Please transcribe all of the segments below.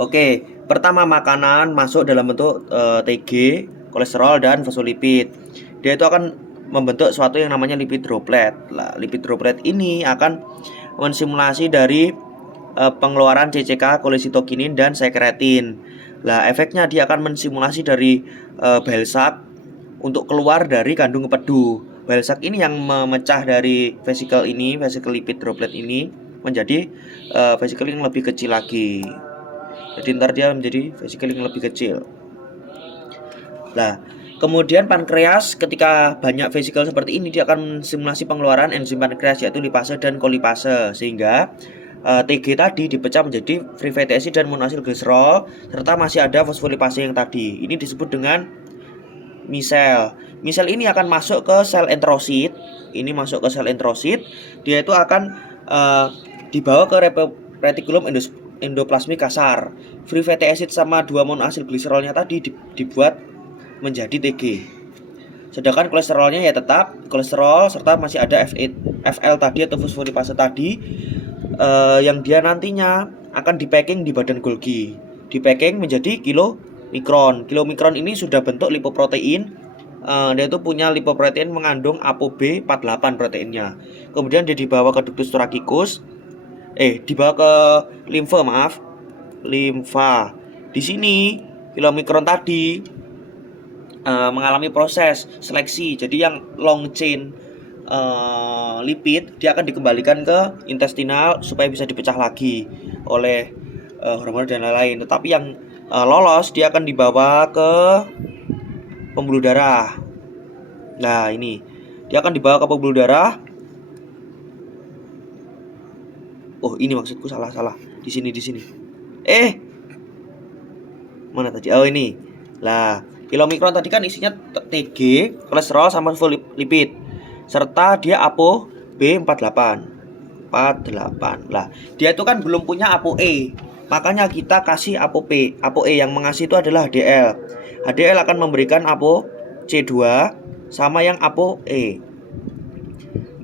Oke, pertama makanan masuk dalam bentuk TG, kolesterol dan fosfolipid. Dia itu akan membentuk suatu yang namanya lipid droplet. Lah, lipid droplet ini akan mensimulasi dari pengeluaran CCK, kolesitokinin dan sekretin. Lah, efeknya dia akan mensimulasi dari bile sac untuk keluar dari kandung empedu. Bile sac ini yang memecah dari vesikel ini, vesikel lipid droplet ini menjadi vesikel yang lebih kecil lagi. Jadi ntar dia menjadi vesikel yang lebih kecil. Nah, kemudian pankreas ketika banyak vesikel seperti ini dia akan simulasi pengeluaran enzim pankreas yaitu lipase dan kolipase sehingga TG tadi dipecah menjadi free fatty acid dan monoasil glycerol serta masih ada fosfolipase yang tadi. Ini disebut dengan misel. Misel ini akan masuk ke sel enterosit. Ini masuk ke sel enterosit. Dia itu akan dibawa ke retikulum endoplasmik kasar. Free fatty acid sama 2 monoasil gliserolnya tadi dibuat menjadi TG. Sedangkan kolesterolnya ya tetap kolesterol serta masih ada FL tadi atau fosfolipase tadi yang dia nantinya akan di-packing di badan Golgi. Di-packing menjadi kilomikron. Kilomikron ini sudah bentuk lipoprotein. Dia itu punya lipoprotein mengandung ApoB48 proteinnya. Kemudian dia dibawa ke ductus thoracic, dibawa ke limfa. Di sini kilomikron tadi mengalami proses seleksi. Jadi yang long chain lipid dia akan dikembalikan ke intestinal supaya bisa dipecah lagi oleh hormon dan lain-lain. Tetapi yang lolos dia akan dibawa ke pembuluh darah. Nah, ini dia akan dibawa ke pembuluh darah. Oh, ini maksudku salah. Di sini. Mana tadi? Oh, ini. Lah, kilomikron tadi kan isinya TG, kolesterol sama fosfolipid serta dia APO B48. Lah, dia itu kan belum punya ApoE. Makanya kita kasih ApoP. ApoE yang mengasih itu adalah HDL. HDL akan memberikan APO C2 sama yang ApoE.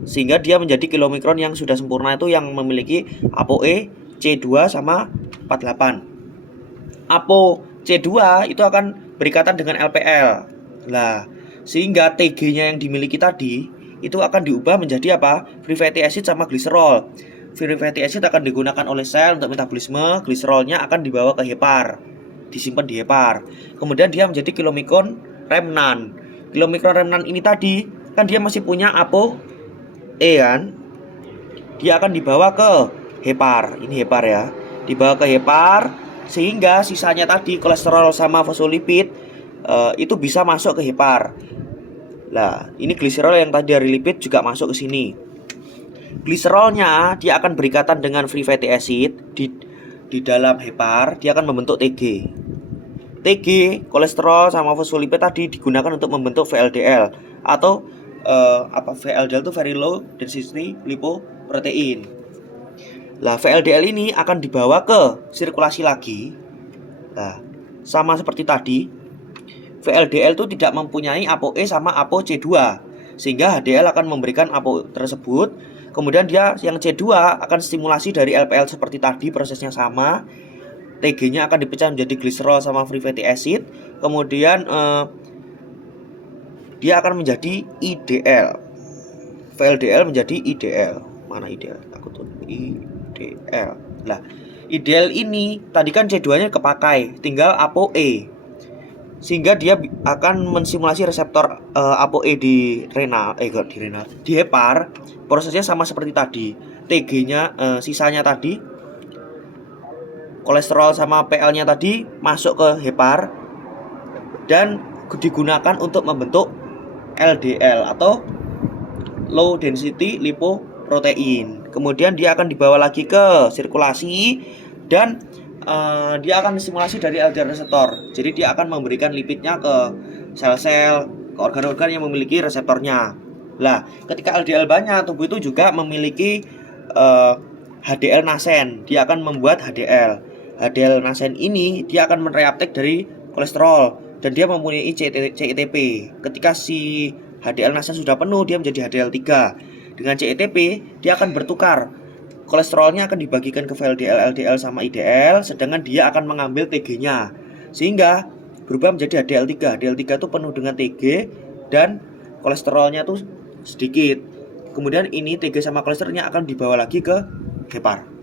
Sehingga dia menjadi kilomikron yang sudah sempurna itu yang memiliki ApoE C2 sama 48. APO C2 itu akan berikatan dengan LPL. Lah, sehingga TG-nya yang dimiliki tadi itu akan diubah menjadi apa? Free fatty acid sama gliserol. Free fatty acid akan digunakan oleh sel untuk metabolisme, gliserolnya akan dibawa ke hepar, disimpan di hepar. Kemudian dia menjadi kilomikron remnan. Kilomikron remnan ini tadi kan dia masih punya ApoE kan? Dia akan dibawa ke hepar. Ini hepar ya. Dibawa ke hepar sehingga sisanya tadi kolesterol sama fosfolipid itu bisa masuk ke hepar. Lah, ini gliserol yang tadi dari lipid juga masuk ke sini. Gliserolnya dia akan berikatan dengan free fatty acid di dalam hepar, dia akan membentuk TG. TG, kolesterol sama fosfolipid tadi digunakan untuk membentuk VLDL atau VLDL itu very low density lipoprotein. Lah, VLDL ini akan dibawa ke sirkulasi lagi. Nah, sama seperti tadi, VLDL itu tidak mempunyai ApoE sama ApoC2, sehingga HDL akan memberikan APO tersebut. Kemudian dia yang C2 akan stimulasi dari LPL seperti tadi, prosesnya sama. TG-nya akan dipecah menjadi gliserol sama free fatty acid. Kemudian dia akan menjadi IDL. VLDL menjadi IDL. Mana IDL? Aku tuh IDL. Lah, IDL ini tadi kan C2-nya kepakai, tinggal ApoE. Sehingga dia akan mensimulasi reseptor ApoE di hepar. Prosesnya sama seperti tadi. TG-nya sisanya tadi kolesterol sama PL-nya tadi masuk ke hepar dan digunakan untuk membentuk LDL atau low density lipoprotein. Kemudian dia akan dibawa lagi ke sirkulasi dan dia akan simulasi dari LDL reseptor. Jadi dia akan memberikan lipidnya ke sel-sel, ke organ-organ yang memiliki reseptornya. Lah, ketika LDL banyak, tubuh itu juga memiliki HDL nasen. Dia akan membuat HDL. HDL nasen ini dia akan mereuptake dari kolesterol dan dia mempunyai CETP. Ketika si HDL nasen sudah penuh, dia menjadi HDL3. Dengan CETP, dia akan bertukar kolesterolnya akan dibagikan ke VLDL, LDL sama IDL, sedangkan dia akan mengambil TG-nya. Sehingga berubah menjadi HDL3. HDL3 itu penuh dengan TG dan kolesterolnya tuh sedikit. Kemudian ini TG sama kolesterolnya akan dibawa lagi ke hepar.